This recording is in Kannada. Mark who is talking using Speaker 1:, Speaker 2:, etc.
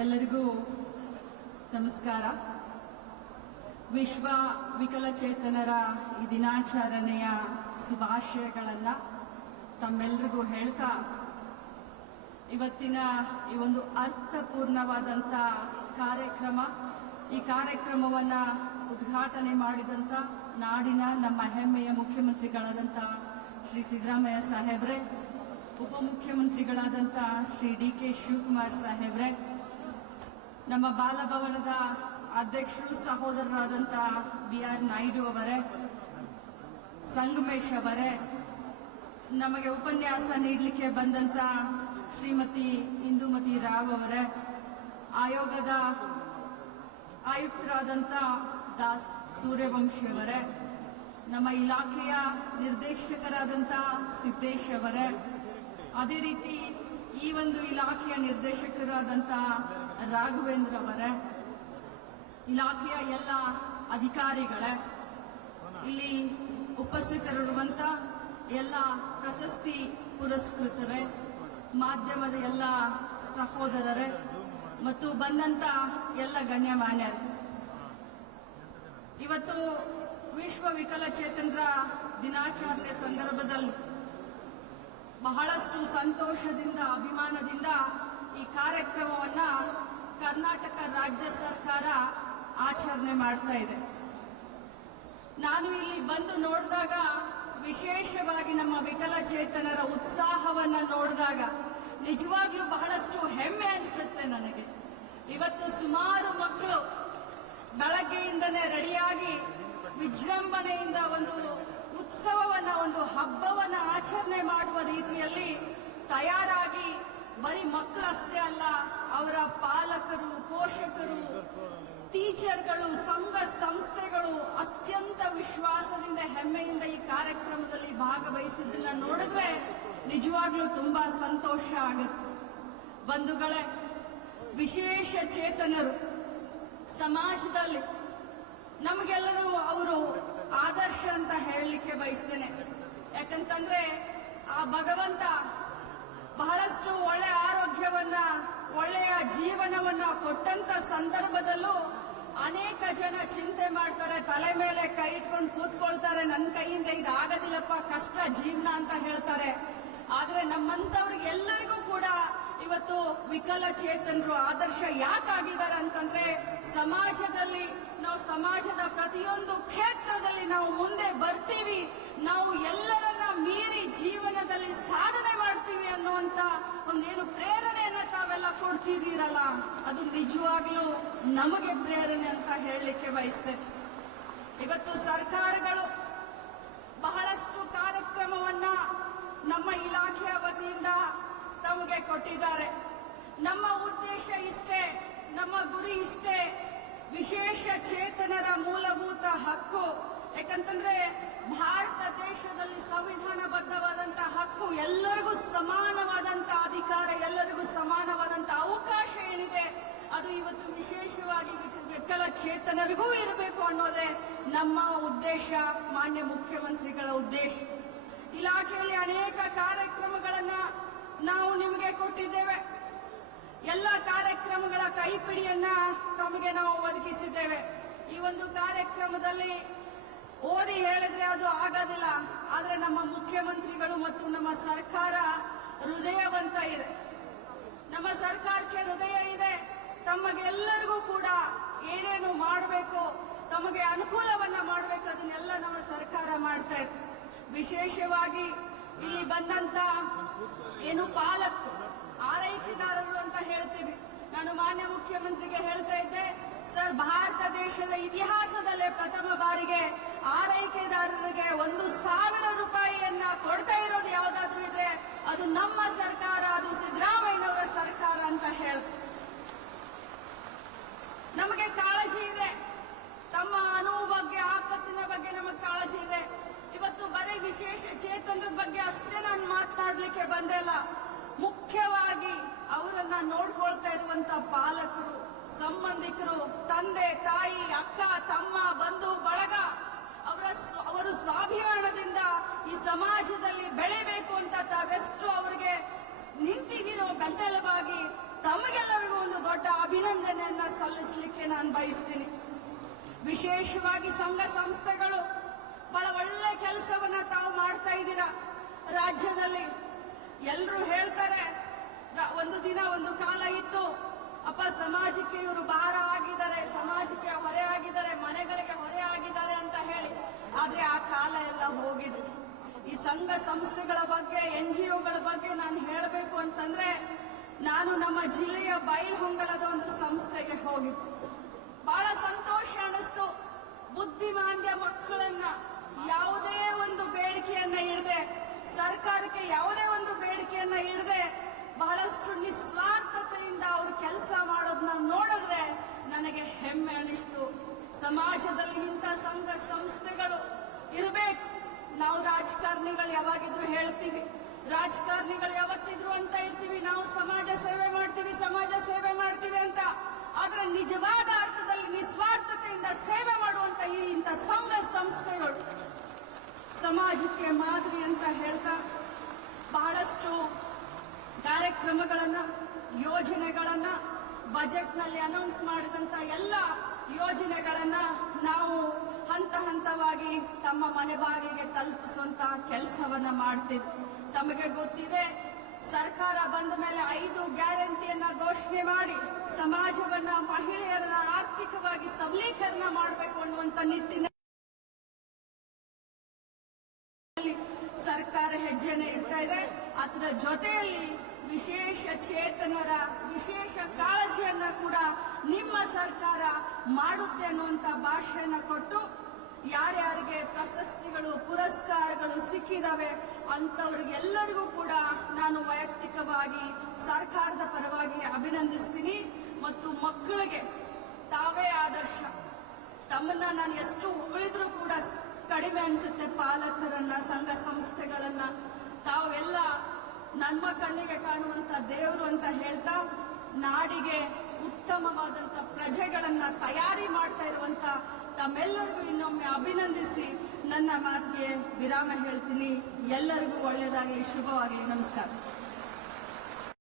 Speaker 1: ಎಲ್ಲರಿಗೂ ನಮಸ್ಕಾರ ವಿಶ್ವ ವಿಕಲಚೇತನರ ಈ ದಿನಾಚರಣೆಯ ಶುಭಾಶಯಗಳನ್ನು ತಮ್ಮೆಲ್ರಿಗೂ ಹೇಳ್ತಾ ಇವತ್ತಿನ ಈ ಒಂದು ಅರ್ಥಪೂರ್ಣವಾದಂಥ ಕಾರ್ಯಕ್ರಮ ಈ ಕಾರ್ಯಕ್ರಮವನ್ನು ಉದ್ಘಾಟನೆ ಮಾಡಿದಂಥ ನಾಡಿನ ನಮ್ಮ ಹೆಮ್ಮೆಯ ಮುಖ್ಯಮಂತ್ರಿಗಳಾದಂಥ ಶ್ರೀ ಸಿದ್ದರಾಮಯ್ಯ ಸಾಹೇಬ್ರೆ ಉಪಮುಖ್ಯಮಂತ್ರಿಗಳಾದಂಥ ಶ್ರೀ ಡಿ ಕೆ ಶಿವಕುಮಾರ್ ಸಾಹೇಬ್ರೆ ನಮ್ಮ ಬಾಲಭವನದ ಅಧ್ಯಕ್ಷರು ಸಹೋದರರಾದಂಥ ಬಿ ಆರ್ ನಾಯ್ಡು ಅವರೇ ಸಂಗಮೇಶ್ ಅವರೇ ನಮಗೆ ಉಪನ್ಯಾಸ ನೀಡಲಿಕ್ಕೆ ಬಂದಂತ ಶ್ರೀಮತಿ ಇಂದುಮತಿ ರಾವ್ ಅವರೇ ಆಯೋಗದ ಆಯುಕ್ತರಾದಂಥ ದಾಸ್ ಸೂರ್ಯವಂಶಿ ಅವರೇ ನಮ್ಮ ಇಲಾಖೆಯ ನಿರ್ದೇಶಕರಾದಂಥ ಸಿದ್ದೇಶ್ ಅವರೇ ಅದೇ ರೀತಿ ಈ ಒಂದು ಇಲಾಖೆಯ ನಿರ್ದೇಶಕರಾದಂತಹ ರಾಘವೇಂದ್ರ ಅವರೇ ಇಲಾಖೆಯ ಎಲ್ಲ ಅಧಿಕಾರಿಗಳೇ ಇಲ್ಲಿ ಉಪಸ್ಥಿತರಿರುವಂತ ಎಲ್ಲ ಪ್ರಶಸ್ತಿ ಪುರಸ್ಕೃತರೇ ಮಾಧ್ಯಮದ ಎಲ್ಲ ಸಹೋದರರೇ ಮತ್ತು ಬಂದಂತ ಎಲ್ಲ ಗಣ್ಯಮಾನ್ಯರು ಇವತ್ತು ವಿಶ್ವ ವಿಕಲಚೇತನರ ದಿನಾಚರಣೆ ಸಂದರ್ಭದಲ್ಲಿ ಬಹಳಷ್ಟು ಸಂತೋಷದಿಂದ ಅಭಿಮಾನದಿಂದ ಈ ಕಾರ್ಯಕ್ರಮವನ್ನ ಕರ್ನಾಟಕ ರಾಜ್ಯ ಸರ್ಕಾರ ಆಚರಣೆ ಮಾಡ್ತಾ ಇದೆ ನಾನು ಇಲ್ಲಿ ಬಂದು ನೋಡಿದಾಗ ವಿಶೇಷವಾಗಿ ನಮ್ಮ ವಿಕಲಚೇತನರ ಉತ್ಸಾಹವನ್ನ ನೋಡಿದಾಗ ನಿಜವಾಗ್ಲೂ ಬಹಳಷ್ಟು ಹೆಮ್ಮೆ ಅನಿಸುತ್ತೆ ನನಗೆ ಇವತ್ತು ಸುಮಾರು ಮಕ್ಕಳು ಬೆಳಗ್ಗೆಯಿಂದನೇ ರೆಡಿಯಾಗಿ ವಿಜೃಂಭಣೆಯಿಂದ ಒಂದು ಉತ್ಸವವನ್ನ ಒಂದು ಹಬ್ಬವನ್ನ ಆಚರಣೆ ಮಾಡುವ ರೀತಿಯಲ್ಲಿ ತಯಾರಾಗಿ ಬರೀ ಮಕ್ಕಳಷ್ಟೇ ಅಲ್ಲ ಅವರ ಪಾಲಕರು ಪೋಷಕರು ಟೀಚರ್ಗಳು ಸಂಘ ಸಂಸ್ಥೆಗಳು ಅತ್ಯಂತ ವಿಶ್ವಾಸದಿಂದ ಹೆಮ್ಮೆಯಿಂದ ಈ ಕಾರ್ಯಕ್ರಮದಲ್ಲಿ ಭಾಗವಹಿಸಿದ್ದನ್ನ ನೋಡಿದ್ರೆ ನಿಜವಾಗ್ಲೂ ತುಂಬಾ ಸಂತೋಷ ಆಗುತ್ತೆ ಬಂಧುಗಳೇ ವಿಶೇಷ ಚೇತನರು ಸಮಾಜದಲ್ಲಿ ನಮಗೆಲ್ಲರೂ ಅವರು ಆದರ್ಶ ಅಂತ ಹೇಳಲಿಕ್ಕೆ ಬಯಸ್ತೇನೆ ಯಾಕಂತಂದ್ರೆ ಆ ಭಗವಂತ ಬಹಳಷ್ಟು ಒಳ್ಳೆ ಆರೋಗ್ಯವನ್ನ ಒಳ್ಳೆಯ ಜೀವನವನ್ನ ಕೊಟ್ಟಂತ ಸಂದರ್ಭದಲ್ಲೂ ಅನೇಕ ಜನ ಚಿಂತೆ ಮಾಡ್ತಾರೆ ತಲೆ ಮೇಲೆ ಕೈ ಇಟ್ಕೊಂಡು ಕೂತ್ಕೊಳ್ತಾರೆ ನನ್ನ ಕೈಯಿಂದ ಇದಾಗದಿಲ್ಲಪ್ಪ ಕಷ್ಟ ಜೀವನ ಅಂತ ಹೇಳ್ತಾರೆ ಆದ್ರೆ ನಮ್ಮಂತವ್ರಿಗೆಲ್ಲರಿಗೂ ಕೂಡ ಇವತ್ತು ವಿಕಲಚೇತನರು ಆದರ್ಶ ಯಾಕಾಗಿದ್ದಾರೆ ಅಂತಂದ್ರೆ ಸಮಾಜದಲ್ಲಿ ನಾವು ಸಮಾಜದ ಪ್ರತಿಯೊಂದು ಕ್ಷೇತ್ರದಲ್ಲಿ ನಾವು ಮುಂದೆ ಬರ್ತೀವಿ ನಾವು ಎಲ್ಲರನ್ನ ಮೀರಿ ಜೀವನದಲ್ಲಿ ಸಾಧನೆ ಮಾಡ್ತೀವಿ ಅನ್ನುವಂತ ಒಂದೇನು ಪ್ರೇರಣೆಯನ್ನ ತಾವೆಲ್ಲ ಕೊಡ್ತಿದ್ದೀರಲ್ಲ ಅದು ನಿಜವಾಗ್ಲೂ ನಮಗೆ ಪ್ರೇರಣೆ ಅಂತ ಹೇಳಲಿಕ್ಕೆ ಬಯಸ್ತೇನೆ ಇವತ್ತು ಸರ್ಕಾರಗಳು ಬಹಳಷ್ಟು ಕಾರ್ಯಕ್ರಮವನ್ನ ನಮ್ಮ ಇಲಾಖೆಯ ವತಿಯಿಂದ ತಮಗೆ ಕೊಟ್ಟಿದ್ದಾರೆ ನಮ್ಮ ಉದ್ದೇಶ ಇಷ್ಟೇ ನಮ್ಮ ಗುರಿ ಇಷ್ಟೇ ವಿಶೇಷ ಚೇತನರ ಮೂಲಭೂತ ಹಕ್ಕು ಯಾಕಂತಂದ್ರೆ ಭಾರತ ದೇಶದಲ್ಲಿ ಸಂವಿಧಾನಬದ್ಧವಾದಂತ ಹಕ್ಕು ಎಲ್ಲರಿಗೂ ಸಮಾನವಾದಂತ ಅಧಿಕಾರ ಎಲ್ಲರಿಗೂ ಸಮಾನವಾದಂತ ಅವಕಾಶ ಏನಿದೆ ಅದು ಇವತ್ತು ವಿಶೇಷವಾಗಿ ಚೇತನರಿಗೂ ಇರಬೇಕು ಅನ್ನೋದೇ ನಮ್ಮ ಉದ್ದೇಶ ಮಾನ್ಯ ಮುಖ್ಯಮಂತ್ರಿಗಳ ಉದ್ದೇಶ ಇಲಾಖೆಯಲ್ಲಿ ಅನೇಕ ಕಾರ್ಯಕ್ರಮಗಳನ್ನ ನಾವು ನಿಮಗೆ ಕೊಟ್ಟಿದ್ದೇವೆ ಎಲ್ಲ ಕಾರ್ಯಕ್ರಮಗಳ ಕೈಪಿಡಿಯನ್ನ ತಮಗೆ ನಾವು ಒದಗಿಸಿದ್ದೇವೆ ಈ ಒಂದು ಕಾರ್ಯಕ್ರಮದಲ್ಲಿ ಓದಿ ಹೇಳಿದ್ರೆ ಅದು ಆಗೋದಿಲ್ಲ ಆದ್ರೆ ನಮ್ಮ ಮುಖ್ಯಮಂತ್ರಿಗಳು ಮತ್ತು ನಮ್ಮ ಸರ್ಕಾರ ಹೃದಯವಂತ ಇದೆ ನಮ್ಮ ಸರ್ಕಾರಕ್ಕೆ ಹೃದಯ ಇದೆ ತಮಗೆಲ್ಲರಿಗೂ ಕೂಡ ಏನೇನು ಮಾಡಬೇಕು ತಮಗೆ ಅನುಕೂಲವನ್ನ ಮಾಡಬೇಕು ಅದನ್ನೆಲ್ಲ ನಮ್ಮ ಸರ್ಕಾರ ಮಾಡ್ತಾ ಇದೆ ವಿಶೇಷವಾಗಿ ಇಲ್ಲಿ ಬಂದಂತ ಏನು ಪಾಲಕ್ ಆರೈಕೆದಾರರು ಅಂತ ಹೇಳ್ತೀವಿ ನಾನು ಮಾನ್ಯ ಮುಖ್ಯಮಂತ್ರಿಗೆ ಹೇಳ್ತಾ ಇದ್ದೆ ಸರ್ ಭಾರತ ದೇಶದ ಇತಿಹಾಸದಲ್ಲೇ ಪ್ರಥಮ ಬಾರಿಗೆ ಆರೈಕೆದಾರರಿಗೆ ಒಂದು ಸಾವಿರ ರೂಪಾಯಿಯನ್ನ ಕೊಡ್ತಾ ಇರೋದು ಯಾವ್ದಾದ್ರು ಇದ್ರೆ ಅದು ನಮ್ಮ ಸರ್ಕಾರ ಅದು ಸಿದ್ದರಾಮಯ್ಯನವರ ಸರ್ಕಾರ ಅಂತ ಹೇಳ್ತು ನಮಗೆ ಕಾಳಜಿ ಇದೆ ತಮ್ಮ ಅನುವು ಬಗ್ಗೆ ಆಪತ್ತಿನ ಬಗ್ಗೆ ನಮಗೆ ಕಾಳಜಿ ಇದೆ ಇವತ್ತು ಬರೀ ವಿಶೇಷ ಚೇತನರ ಬಗ್ಗೆ ಅಷ್ಟೇ ನಾನು ಮಾತನಾಡ್ಲಿಕ್ಕೆ ಬಂದಿಲ್ಲ ಮುಖ್ಯವಾಗಿ ಅವರನ್ನ ನೋಡ್ಕೊಳ್ತಾ ಇರುವಂತ ಪಾಲಕರು ಸಂಬಂಧಿಕರು ತಂದೆ ತಾಯಿ ಅಕ್ಕ ತಮ್ಮ ಬಂಧು ಬಳಗ ಅವರ ಅವರು ಸ್ವಾಭಿಮಾನದಿಂದ ಈ ಸಮಾಜದಲ್ಲಿ ಬೆಳಿಬೇಕು ಅಂತ ತಾವೆಷ್ಟು ಅವರಿಗೆ ನಿಂತಿದ್ದೀರೋ ಬೆಂಬಲವಾಗಿ ತಮಗೆಲ್ಲರಿಗೂ ಒಂದು ದೊಡ್ಡ ಅಭಿನಂದನೆಯನ್ನ ಸಲ್ಲಿಸಲಿಕ್ಕೆ ನಾನು ಬಯಸ್ತೀನಿ ವಿಶೇಷವಾಗಿ ಸಂಘ ಸಂಸ್ಥೆಗಳು ಬಹಳ ಒಳ್ಳೆ ಕೆಲಸವನ್ನ ತಾವು ಮಾಡ್ತಾ ಇದ್ದೀರಾ ರಾಜ್ಯದಲ್ಲಿ ಎಲ್ಲರೂ ಹೇಳ್ತಾರೆ ಒಂದು ದಿನ ಒಂದು ಕಾಲ ಇತ್ತು ಅಪ್ಪ ಸಮಾಜಕ್ಕೆ ಇವರು ಭಾರ ಆಗಿದ್ದಾರೆ ಸಮಾಜಕ್ಕೆ ಹೊರೆ ಆಗಿದ್ದಾರೆ ಮನೆಗಳಿಗೆ ಹೊರೆ ಆಗಿದ್ದಾರೆ ಅಂತ ಹೇಳಿ ಆದ್ರೆ ಆ ಕಾಲ ಎಲ್ಲ ಹೋಗಿದೆ ಈ ಸಂಘ ಸಂಸ್ಥೆಗಳ ಬಗ್ಗೆ ಎನ್ ಜಿ ಒಗಳ ಬಗ್ಗೆ ನಾನು ಹೇಳಬೇಕು ಅಂತಂದ್ರೆ ನಾನು ನಮ್ಮ ಜಿಲ್ಲೆಯ ಬೈಲ್ಹೊಂಗಲದ ಒಂದು ಸಂಸ್ಥೆಗೆ ಹೋಗಿದ್ದೆ ಬಹಳ ಸಂತೋಷ ಅನಿಸ್ತು ಬುದ್ಧಿಮಾಂದ್ಯ ಮಕ್ಕಳು ಸರ್ಕಾರಕ್ಕೆ ಯಾವುದೇ ಒಂದು ಬೇಡಿಕೆಯನ್ನ ಇಡದೆ ಬಹಳಷ್ಟು ನಿಸ್ವಾರ್ಥತೆಯಿಂದ ಅವರು ಕೆಲಸ ಮಾಡೋದನ್ನ ನೋಡಿದ್ರೆ ನನಗೆ ಹೆಮ್ಮೆ ಅನಿಸ್ತು ಸಮಾಜದಲ್ಲಿ ಇಂಥ ಸಂಘ ಸಂಸ್ಥೆಗಳು ಇರಬೇಕು ನಾವು ರಾಜಕಾರಣಿಗಳು ಯಾವಾಗಿದ್ರು ಹೇಳ್ತೀವಿ ರಾಜಕಾರಣಿಗಳು ಯಾವತ್ತಿದ್ರು ಅಂತ ಇರ್ತೀವಿ ನಾವು ಸಮಾಜ ಸೇವೆ ಮಾಡ್ತೀವಿ ಸಮಾಜ ಸೇವೆ ಮಾಡ್ತೀವಿ ಅಂತ ಆದ್ರೆ ನಿಜವಾದ ಅರ್ಥದಲ್ಲಿ ನಿಸ್ವಾರ್ಥತೆಯಿಂದ ಸೇವೆ ಮಾಡುವಂತ ಈ ಇಂಥ ಸಂಘ ಸಂಸ್ಥೆಗಳು ಸಮಾಜಕ್ಕೆ ಮಾದರಿ ಅಂತ ಹೇಳ್ತಾ ಬಹಳಷ್ಟು ಕಾರ್ಯಕ್ರಮಗಳನ್ನು ಯೋಜನೆಗಳನ್ನು ಬಜೆಟ್ನಲ್ಲಿ ಅನೌನ್ಸ್ ಮಾಡಿದಂಥ ಎಲ್ಲ ಯೋಜನೆಗಳನ್ನು ನಾವು ಹಂತ ಹಂತವಾಗಿ ತಮ್ಮ ಮನೆ ಬಾಗಿಗೆ ತಲುಪಿಸುವಂತಹ ಕೆಲಸವನ್ನ ಮಾಡ್ತೀವಿ ತಮಗೆ ಗೊತ್ತಿದೆ ಸರ್ಕಾರ ಬಂದ ಮೇಲೆ ಐದು ಗ್ಯಾರಂಟಿಯನ್ನ ಘೋಷಣೆ ಮಾಡಿ ಸಮಾಜವನ್ನ ಮಹಿಳೆಯರನ್ನ ಆರ್ಥಿಕವಾಗಿ ಸಬಲೀಕರಣ ಮಾಡಬೇಕು ಅನ್ನುವಂತ ನಿಟ್ಟಿನ ಇದೆ ಅದರ ಜೊತೆಯಲ್ಲಿ ವಿಶೇಷ ಚೇತನರ ವಿಶೇಷ ಕಾಳಜಿಯನ್ನ ಕೂಡ ನಿಮ್ಮ ಸರ್ಕಾರ ಮಾಡುತ್ತೆ ಅನ್ನುವಂತ ಭಾಷೆಯನ್ನ ಕೊಟ್ಟು ಯಾರ್ಯಾರಿಗೆ ಪ್ರಶಸ್ತಿಗಳು ಪುರಸ್ಕಾರಗಳು ಸಿಕ್ಕಿದಾವೆ ಅಂತವ್ರಿಗೆಲ್ಲರಿಗೂ ಕೂಡ ನಾನು ವೈಯಕ್ತಿಕವಾಗಿ ಸರ್ಕಾರದ ಪರವಾಗಿ ಅಭಿನಂದಿಸ್ತೀನಿ ಮತ್ತು ಮಕ್ಕಳಿಗೆ ತಾವೇ ಆದರ್ಶ ತಮ್ಮನ್ನ ನಾನು ಎಷ್ಟು ಉಳಿದ್ರೂ ಕೂಡ ಕಡಿಮೆ ಅನಿಸುತ್ತೆ ಪಾಲಕರನ್ನ ಸಂಘ ಸಂಸ್ಥೆಗಳನ್ನ ತಾವೆಲ್ಲ ನನ್ನ ಕಣ್ಣಿಗೆ ಕಾಣುವಂತ ದೇವರು ಅಂತ ಹೇಳ್ತಾ ನಾಡಿಗೆ ಉತ್ತಮವಾದಂತ ಪ್ರಜೆಗಳನ್ನ ತಯಾರಿ ಮಾಡ್ತಾ ಇರುವಂತ ತಮ್ಮೆಲ್ಲರಿಗೂ ಇನ್ನೊಮ್ಮೆ ಅಭಿನಂದಿಸಿ ನನ್ನ ಮಾತಿಗೆ ವಿರಾಮ ಹೇಳ್ತೀನಿ ಎಲ್ಲರಿಗೂ ಒಳ್ಳೆಯದಾಗಲಿ ಶುಭವಾಗಲಿ ನಮಸ್ಕಾರ